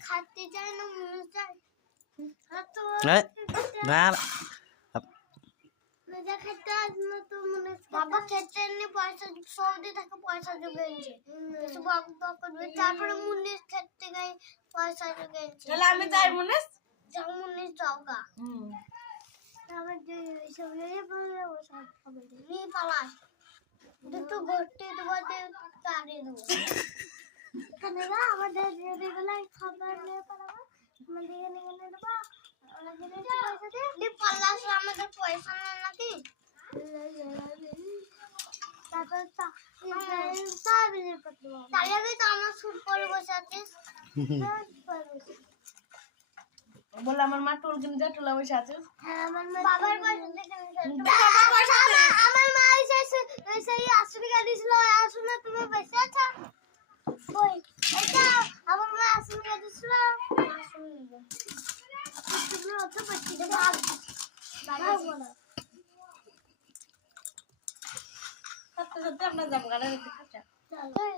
খাতে যায় না মনে চায় না মজা খেতে আসলে তো মনে বাবা খেতে এনে পয়সা সৌদি থেকে পয়সা জোগাইছে কিছু বাবা করবে তারপরে মুনিশ খেতে গিয়ে পয়সা জোগাইছে তাহলে আমি যাই মুনিশ যাও মুনিশ যাওগা তারপর যে সব ইয়ে বলে ও সব খাবে নি পালা দুটো ঘুরতে দেবো তারে দেবো এখানে না আমাদের রেগুলার খাবার নিয়ে পালাবো আমাদের এখানে এনে দেবো আমাদের পয়সা নেই নাকি তাহলে তো আমার শুট করে বসে আছিস বলে আমার মা টুল কিনতে টুলা বসে আছে বাবার পয়সা আমার মা সেই আসুনি গাড়ি ছিল আসুনে তুমি বসে আছো ওই এটা আমার মা আসুনি গাড়ি ছিল তুমি অত বসে ভাগ বলো সত্যি সত্যি আমরা যাবো গাড়ি দেখতে